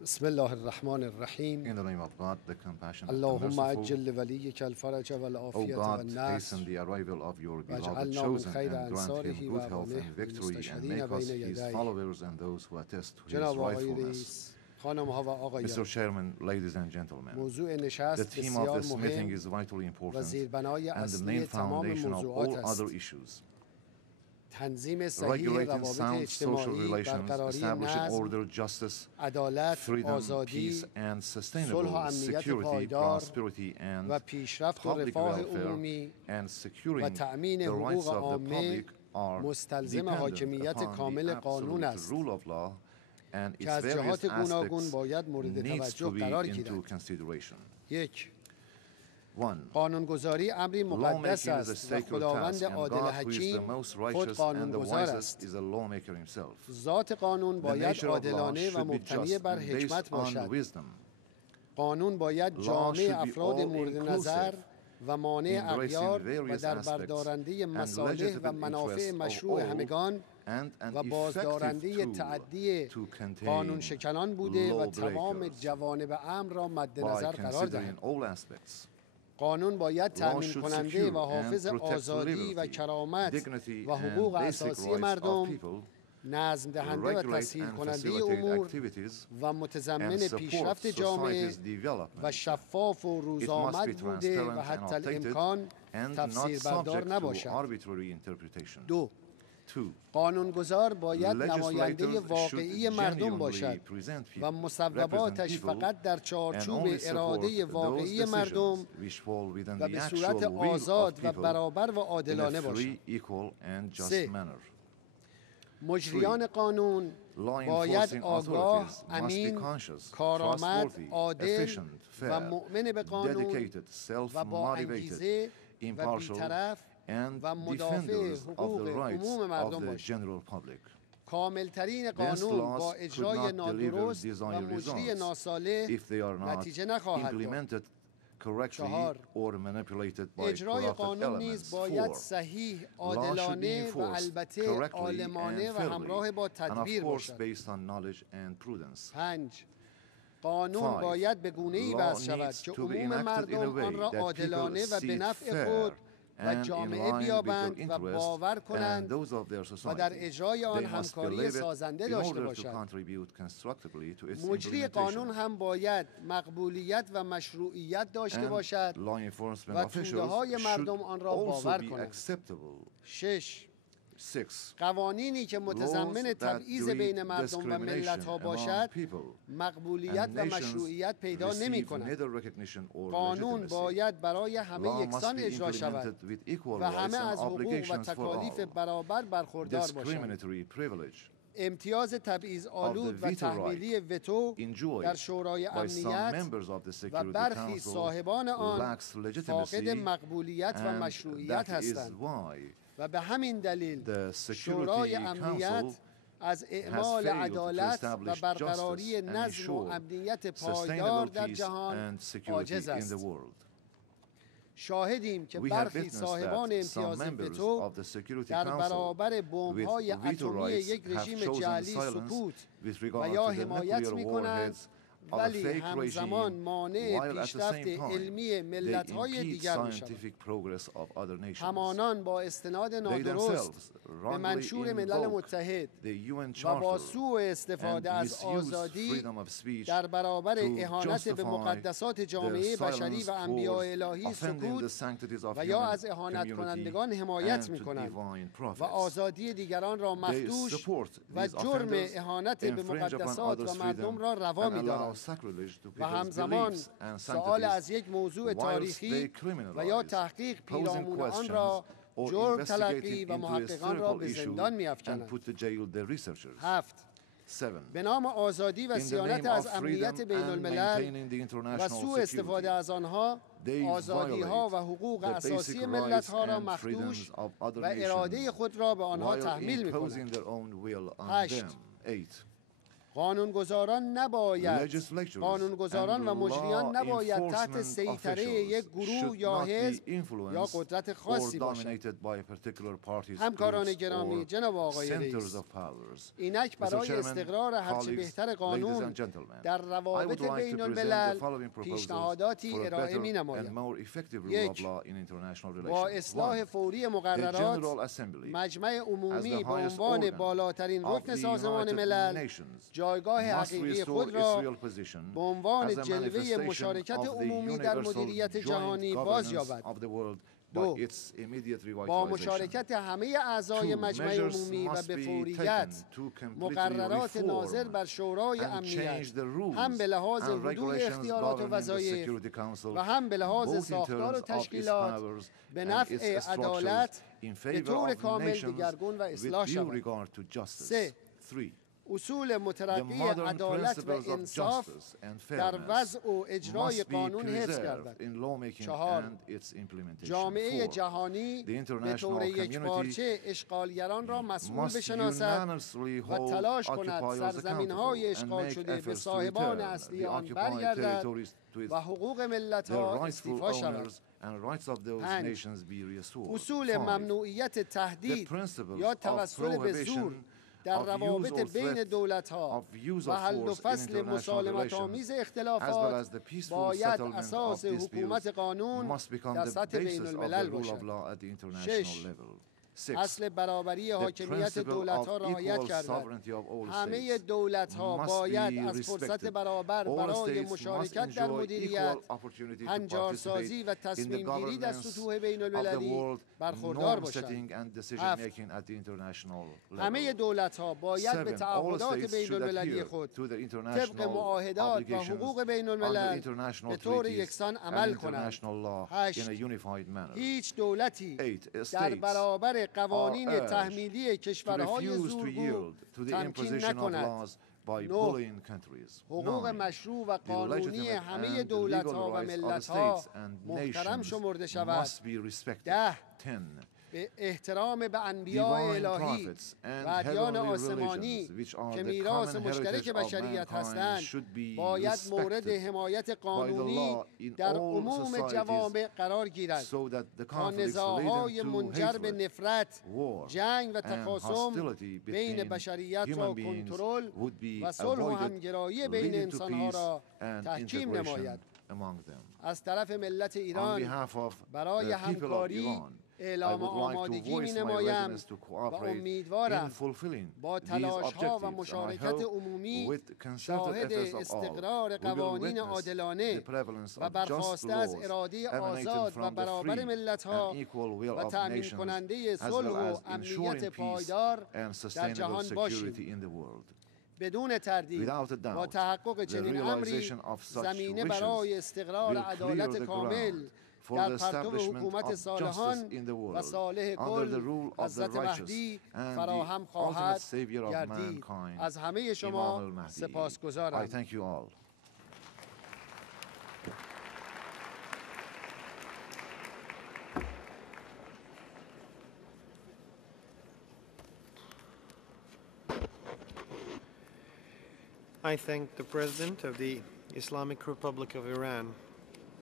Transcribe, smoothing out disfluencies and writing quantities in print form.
بسم الله الرحمن الرحیم. In the name of God, the compassionate and اللهم merciful. عجل لولیک الفرج O والعافیة God, والنصر hasten the arrival of your beloved واجعلنا من chosen خیر and grant انصاره him و good health عوانه and victory, and المستشهدین make us بین his یدیه. followers and those who attest to his جناب آقای rightfulness. رئیس، خانم ها و Mr. آقایان، Chairman, ladies and gentlemen, موضوع the نشست theme of بسیار this meeting مهم is vitally و important زیربنای and the اصلی main تمام foundation of موضوعات all است. other issues. تنظیم صحیح Regulating روابط sound social اجتماعی، relations, برقراری establishing نظم، order, justice, عدالت، freedom, آزادی، peace, and صلح و sustainable امنیت security, پایدار prosperity, و and پیشرفت و public رفاه welfare, عمومی and و securing تأمین the rights حقوق of the عامه public are مستلزم dependent حاکمیت upon کامل the قانون absolute است rule of law, and که its از various جهات گوناگون aspects باید مورد needs to توجه be قرار into گیرد. consideration. یک، 1. قانونگذاری امری مقدس Lawmaking is a است و sacred خداوند task, and عادل God, who is the حکیم most خود righteous and the قانونگذار wisest, است. is a lawmaker himself. ذات قانون The باید nature of law عادلانه و should be مبتنی just بر and حکمت based on باشد. wisdom. قانون باید Law جامع should be افراد مورد نظر all-inclusive, و مانع embracing اغیار و various در aspects بردارنده and مصالح و legitimate منافع interests of مشروع all, همگان and an و بازدارنده effective تعدی tool to contain قانون شکنان بوده و تمام lawbreakers جوانب امر را مد by نظر قرار دهد. considering all aspects. قانون باید تأمین should کننده secure و حافظ and protect آزادی و liberty, کرامت dignity, و حقوق and basic اساسی rights of مردم، people, نظم دهنده و regulate تسهیل and کننده facilitate امور activities, و and متضمن support پیشرفت جامعه society's development. و شفاف و It must روزآمد be بوده و transparent and حتی updated الامکان and not تفسیر بردار subject to نباشد. arbitrary interpretation. دو، 2. قانونگذار باید نماینده Legislators واقعی should مردم genuinely باشد present و people, مصوباتش represent people, فقط در and چارچوب only support اراده those واقعی مردم decisions which fall within و the به صورت actual will of آزاد و people برابر و in عادلانه a باشد. free, equal, and just 3. manner. مجریان قانون Law باید enforcing آگاه، authorities must be امین، conscious, کارآمد، trustworthy, عادل efficient, و fair, مؤمن به قانون dedicated, و با انگیزه self-motivated, و impartial, بی‌طرف and و مدافع defenders of حقوق the rights عموم مردم of the باشد. general public. کاملترین These قانون با laws could اجرای not نادرست deliver و desired مجری results ناصالح if they are not نتیجه نخواهد داد. implemented correctly 4. or manipulated by اجرای corrupted قانون نیز elements. باید 4. صحیح، Law should be عادلانه و enforced البته correctly عالمانه and و همراه با fairly, and of تدبیر course باشد. based on knowledge and prudence. 5. قانون 5. باید به گونه‌ای Law وضع شود needs که to be عموم enacted in a مردم آن را way that عادلانه people و see به it نفع fair خود و and in جامعه line with their بیابند و interests باور and کنند those of their و در society. اجرای آن They must همکاری believe it سازنده in داشته order to باشد. contribute constructively to its مجری implementation. قانون هم باید مقبولیت و مشروعیت داشته And باشد law enforcement و officials توده‌های should مردم آن را also باور be کنند. acceptable. 6. 6. قوانینی که متضمن Laws that تبعیض breed بین مردم و ملت‌ها discrimination باشد among people مقبولیت and و nations مشروعیت پیدا receive نمی‌کند. neither recognition or قانون legitimacy. باید برای همه Law must یکسان be اجرا شود implemented with equal و همه rights and از حقوق و obligations for تکالیف all. برابر برخوردار باشند. Discriminatory privilege امتیاز تبعیض آلود of the و veto تحمیلی وتو enjoyed در شورای by some امنیت members of the و Security برخی Council صاحبان آن lacks legitimacy, فاقد مقبولیت و and مشروعیت that is هستند why و به همین دلیل the Security شورای امنیت Council از اعمال failed to عدالت و establish برقراری justice and نظم و ensure امنیت پایدار sustainable در peace جهان and security عاجز in است. the world. شاهدیم که We have برخی witnessed صاحبان that some امتیاز members وتو of the Security در Council برابر بمب‌های with veto اتمی rights یک have رژیم chosen جعلی silence سکوت with و regard یا to the حمایت nuclear می‌کنند، warheads of a ولی fake همزمان regime, مانع while at the پیشرفت same time علمی they ملت‌های impede دیگر می‌شوند. scientific progress of other nations. همانان با استناد They نادرست themselves به wrongly منشور ملل invoke متحد the UN و با Charter سوء استفاده and از misuse آزادی freedom of speech در برابر to اهانت به justify مقدسات جامعه their بشری silence و انبیاء towards الهی offending the سکوت sanctities of و یا human از اهانت community کنندگان حمایت and می to کنند divine و prophets. آزادی دیگران را They مخدوش support و these جرم offenders, اهانت به infringe upon مقدسات و others' مردم freedom, را روا and می allow دارند sacrilege to و people's همزمان beliefs and سؤال از sanctities, یک موضوع whilst تاریخی they و یا criminalize, تحقیق posing پیرامون آن questions را or جرم تلقی investigating و into a محققان را به historical زندان می issue and افکنند. put to jail the researchers. 7. 7. به نام آزادی و In the صیانت name از of امنیت freedom بین and الملل maintaining the و international سوء استفاده security, از آنها they آزادی ها و violate حقوق the اساسی basic ملت rights ها را and مخدوش freedoms of other و اراده nations خود را به آنها while تحمیل می imposing کنند. their own will on 8. them. 8. قانونگذاران نباید Legislatures قانونگذاران و and مجریان law نباید تحت enforcement سیطره officials یک گروه should یا not be حزب یا influenced قدرت or خاصی باشند. dominated by particular parties, همکاران groups, گرامی، or جناب آقای centers رئیس، of powers. اینک Mr. برای Chairman, استقرار هرچه colleagues, بهتر ladies قانون and gentlemen, در I روابط would like to بین present the الملل following proposals پیشنهاداتی for a ارائه better می and نمایم. more effective rule یک، of law in international با relations. اصلاح One, فوری the مقررات General Assembly, مجمع as عمومی the به highest عنوان organ بالاترین of رکن the سازمان United ملل Nations, جایگاه must حقیقی restore خود its را real position به عنوان as a جلوه manifestation مشارکت of the عمومی در universal مدیریت joint جهانی باز governance یابد. of the world دو، by its immediate با revitalization. مشارکت همه اعضای Two, مجمع measures عمومی و must به be فوریت taken to completely مقررات ناظر reform بر شورای and امنیت change the rules هم به لحاظ and حدود regulations اختیارات و governing the وظایف Security Council, و هم به لحاظ both in ساختار و terms of its تشکیلات powers به and نفع its structures عدالت in به favor طور of کامل nations دگرگون و with اصلاح due شود. regard to justice. سه، Three, اصول the مترقی modern عدالت و principles of انصاف justice and در fairness وضع و اجرای must be قانون حفظ preserved گردد. in lawmaking چهار، and its implementation. جامعه Four, جهانی the به international طور یکپارچه community اشغالگران را مسئول must بشناسد unanimously و hold تلاش کند occupiers سرزمین‌های accountable and اشغال make شده به efforts to صاحبان return اصلی the آن occupied برگردد territories to its و حقوق ملت‌ها their rightful استیفا شود. owners and rights of those پنج، nations be restored. اصول Five, ممنوعیت the تهدید principles یا of توسل به زور prohibition در of use روابط or بین threat دولت‌ها of use و of حل و force in فصل international مسالمت‌آمیز relations, as well اختلافات as the peaceful باید settlement اساس of حکومت disputes قانون must become در the سطح بین basis of الملل the rule of باشد. law at the international شش، level. Six, اصل برابری the حاکمیت principle دولت‌ها of رعایت equal گردد. sovereignty of all همه states دولت‌ها must باید be از فرصت respected. برابر All برای states must مشارکت در enjoy مدیریت، equal opportunity to هنجارسازی و participate in the تصمیم‌گیری در governance سطوح بین of the المللی world, برخوردار norm باشند. setting and decision هفت، making at the international همه level. دولت‌ها باید به Seven, all تعهدات states بین should المللی adhere خود to the طبق international معاهدات و obligations حقوق بین under الملل international به طور treaties یکسان and عمل کنند. international law in هشت، a unified manner. هیچ دولتی Eight, در states برابر قوانین are urged تحمیلی to کشورهای refuse to زورگو yield to the تمکین imposition of نکند. laws by نه، bullying countries. حقوق Nine, مشروع و the قانونی legitimate همه and دولت‌ها legal و rights of the ملت‌ها states and محترم nations شمرده شود. must be respected. 10، 10, به احترام به انبیاء divine الهی prophets and و ادیان heavenly آسمانی religions, which are که the میراث common مشترک heritage of بشریت mankind, هستند should be باید مورد respected حمایت by the قانونی law in در all عموم societies جوامع قرار گیرد so that the تا conflicts نزاعهای leading to منجر به hatred, نفرت، war, جنگ و and تخاصم hostility بین between بشریت human را beings کنترل would be و صلح و avoided, همگرایی بین leading to انسانها peace را and تحکیم integration نماید. among them. از طرف ملت On ایران behalf of برای the people of همکاری Iran, I اعلام would like to آمادگی voice می my نمایم readiness to و cooperate in امیدوارم fulfilling با these تلاش‌ها و objectives, and I مشارکت hope عمومی with concerted شاهد efforts of all, استقرار we will قوانین witness عادلانه the prevalence و of just برخاسته از laws اراده emanating آزاد و from the برابر free ملت‌ها and equal will و of تأمین nations, کننده as صلح well و as امنیت ensuring peace پایدار and در sustainable جهان باشیم. security in the world. بدون تردید Without a doubt, با تحقق the چنین امری realization of such زمینه wishes برای استقرار will clear عدالت the کامل ground for در the پرتو establishment حکومت of صالحان justice in the و world صالح under the کل rule of the حضرت righteous مهدی and فراهم the ultimate خواهد savior of گردید. mankind, از همه Imam شما al-Mahdi. I سپاسگزارم. thank you all. I thank the President of the Islamic Republic of Iran,